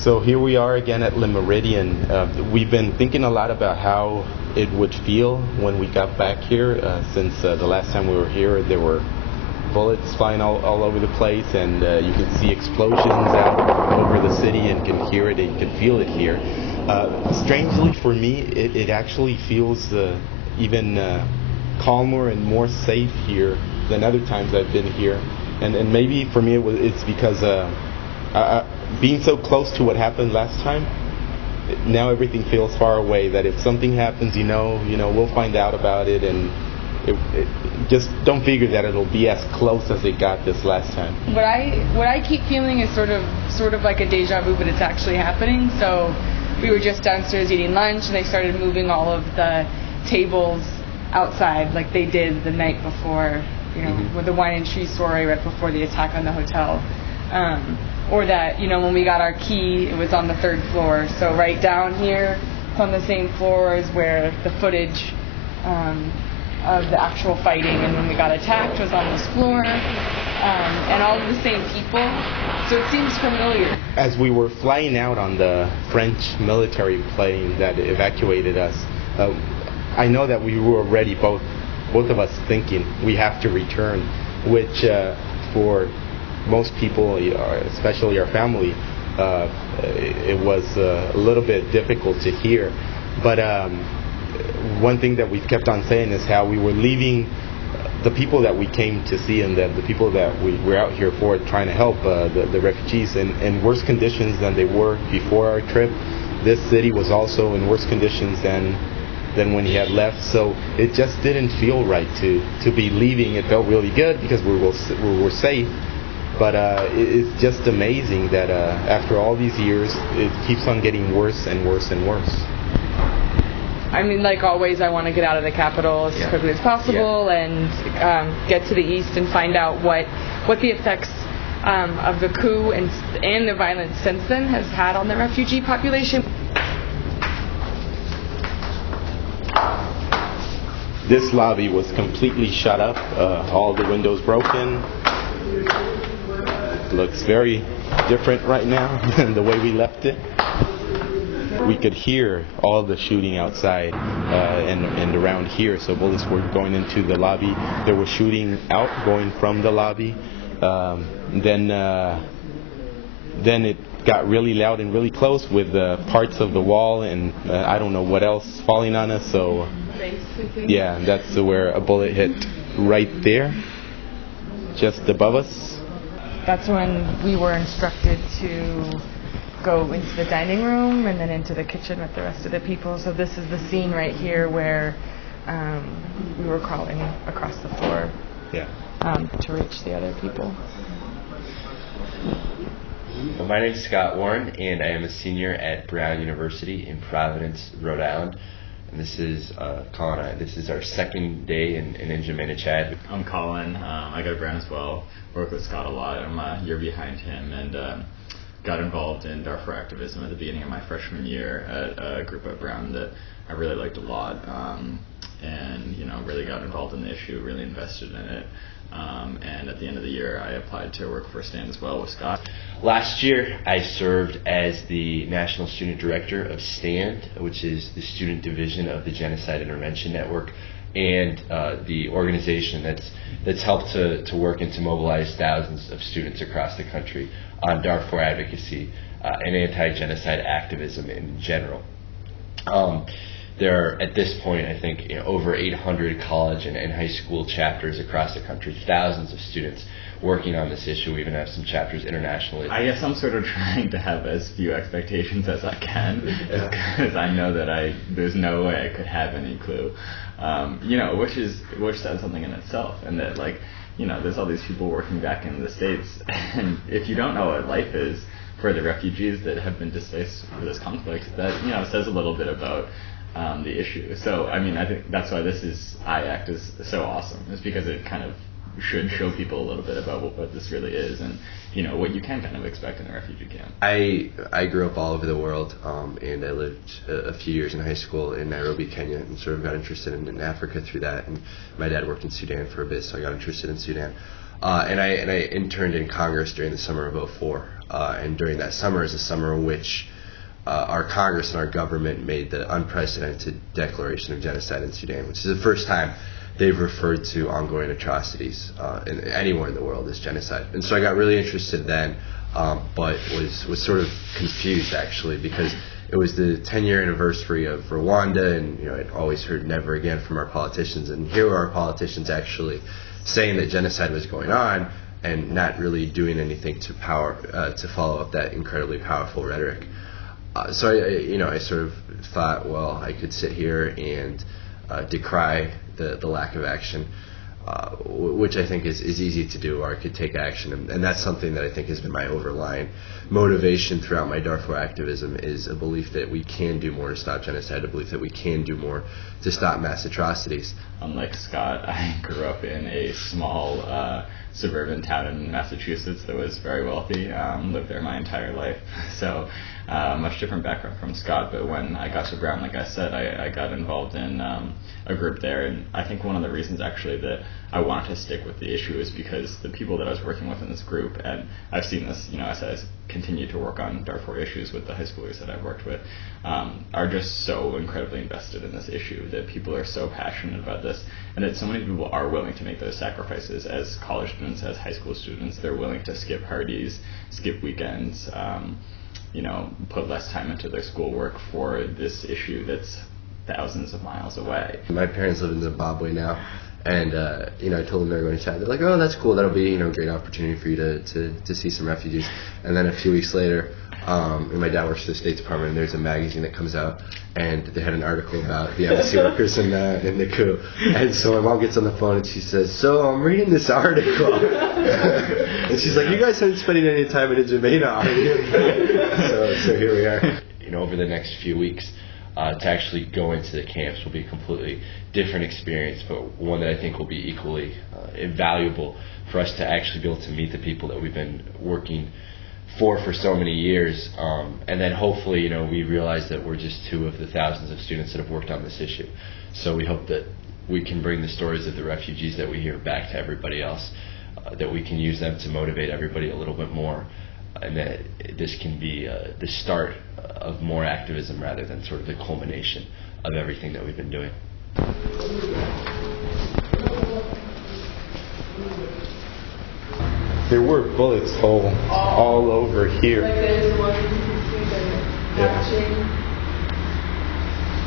So here we are again at Meridien. We've been thinking a lot about how it would feel when we got back here. Since the last time we were here, there were bullets flying all over the place, and you can see explosions out over the city and can hear it and you can feel it here. Strangely for me, it actually feels even calmer and more safe here than other times I've been here. And maybe for me it's because being so close to what happened last time, now everything feels far away, that if something happens, we'll find out about it, and just don't figure that it'll be as close as it got this last time. What I keep feeling is sort of like a deja vu, but it's actually happening. So we were just downstairs eating lunch, and they started moving all of the tables outside like they did the night before, with the wine and cheese soiree right before the attack on the hotel. Or that, when we got our key, it was on the 3rd floor. So right down here, it's on the same floor as where the footage of the actual fighting, and when we got attacked was on this floor, and all of the same people. So it seems familiar. As we were flying out on the French military plane that evacuated us, I know that we were already both of us thinking we have to return, which for most people, especially our family, it was a little bit difficult to hear. But one thing that we've kept on saying is how we were leaving the people that we came to see, and the people that we were out here for, trying to help the refugees in worse conditions than they were before our trip. This city was also in worse conditions than when he had left, so it just didn't feel right to be leaving. It felt really good because we were safe. But it's just amazing that after all these years, it keeps on getting worse and worse and worse. I mean, like always, I want to get out of the capital as quickly as possible and get to the east and find out what the effects of the coup and the violence since then has had on the refugee population. This lobby was completely shut up, all the windows broken. Looks very different right now than the way we left it. We could hear all the shooting outside and around here, so bullets were going into the lobby. There was shooting out going from the lobby. Then it got really loud and really close with parts of the wall and I don't know what else falling on us. So yeah, that's where a bullet hit right there, just above us. That's when we were instructed to go into the dining room and then into the kitchen with the rest of the people. So this is the scene right here where we were crawling across the floor to reach the other people. Well, my name is Scott Warren, and I am a senior at Brown University in Providence, Rhode Island. And this is Colin and I. This is our second day in N'Djamena, Chad. I'm Colin. I go to Brown as well. Work with Scott a lot. I'm a year behind him, and got involved in Darfur activism at the beginning of my freshman year at a group at Brown that I really liked a lot, and really got involved in the issue, really invested in it. And at the end of the year, I applied to work for STAND as well with Scott. Last year, I served as the National Student Director of STAND, which is the student division of the Genocide Intervention Network, and the organization that's helped to work and to mobilize thousands of students across the country on Darfur advocacy and anti-genocide activism in general. There are, at this point, I think, over 800 college and high school chapters across the country, thousands of students working on this issue. We even have some chapters internationally. I guess I'm sort of trying to have as few expectations as I can, because I know that there's no way I could have any clue, which says something in itself, and that there's all these people working back in the States, and if you don't know what life is for the refugees that have been displaced for this conflict, that says a little bit about the issue. So I think that's why this IACT is so awesome, is because it kind of should show people a little bit about what this really is, and what you can kind of expect in a refugee camp. I grew up all over the world, and I lived a few years in high school in Nairobi, Kenya, and sort of got interested in Africa through that. And my dad worked in Sudan for a bit, so I got interested in Sudan. And I interned in Congress during the summer of '04. And during that summer is a summer in which our Congress and our government made the unprecedented declaration of genocide in Sudan, which is the first time they've referred to ongoing atrocities anywhere in the world as genocide. And so I got really interested then, but was sort of confused actually, because it was the 10-year anniversary of Rwanda, and I'd always heard never again from our politicians, and here were our politicians actually saying that genocide was going on and not really doing anything to follow up that incredibly powerful rhetoric. So I sort of thought, well, I could sit here and decry the lack of action, which I think is easy to do, or I could take action, and that's something that I think has been my overlying motivation throughout my Darfur activism, is a belief that we can do more to stop genocide, a belief that we can do more to stop mass atrocities. Unlike Scott, I grew up in a small suburban town in Massachusetts that was very wealthy, lived there my entire life, so much different background from Scott. But when I got to Brown, like I said, I got involved in a group there, and I think one of the reasons actually that I wanted to stick with the issue is because the people that I was working with in this group, and I've seen this, as I continue to work on Darfur issues with the high schoolers that I've worked with, are just so incredibly invested in this issue, that people are so passionate about this, and that so many people are willing to make those sacrifices as college students, as high school students. They're willing to skip parties, skip weekends, put less time into their schoolwork for this issue that's thousands of miles away. My parents live in Zimbabwe now, and I told them they were going to Chad. They're like, oh, that's cool. That'll be a great opportunity for you to see some refugees. And then a few weeks later, and my dad works for the State Department, and there's a magazine that comes out, and they had an article about the embassy workers in the coup. And so my mom gets on the phone and she says, so I'm reading this article. And she's like, you guys aren't spending any time in Jamaica, are you? So here we are. Over the next few weeks, to actually go into the camps will be a completely different experience, but one that I think will be equally invaluable for us to actually be able to meet the people that we've been working for so many years, and then hopefully we realize that we're just two of the thousands of students that have worked on this issue. So we hope that we can bring the stories of the refugees that we hear back to everybody else, that we can use them to motivate everybody a little bit more, and that this can be the start of more activism rather than sort of the culmination of everything that we've been doing. There were bullets holes all over here. Like there's one,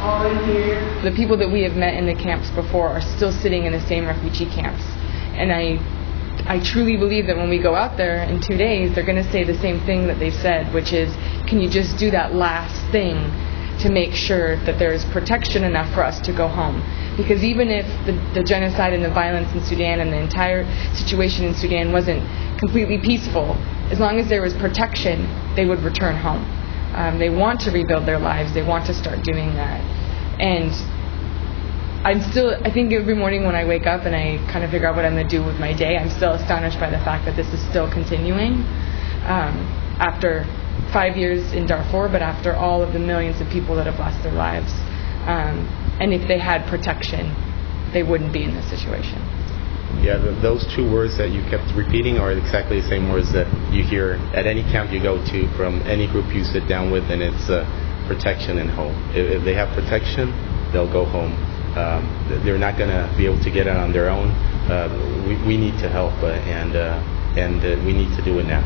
all in here. The people that we have met in the camps before are still sitting in the same refugee camps, and I truly believe that when we go out there in 2 days, they're going to say the same thing that they've said, which is, can you just do that last thing to make sure that there's protection enough for us to go home? Because even if the genocide and the violence in Sudan and the entire situation in Sudan wasn't completely peaceful, as long as there was protection, they would return home. They want to rebuild their lives. They want to start doing that. And I think every morning when I wake up and I kind of figure out what I'm going to do with my day, I'm still astonished by the fact that this is still continuing after 5 years in Darfur, but after all of the millions of people that have lost their lives. And if they had protection, they wouldn't be in this situation. Yeah, those two words that you kept repeating are exactly the same words that you hear at any camp you go to from any group you sit down with, and it's protection and home. If they have protection, they'll go home. They're not going to be able to get it on their own. We need to help, and we need to do it now.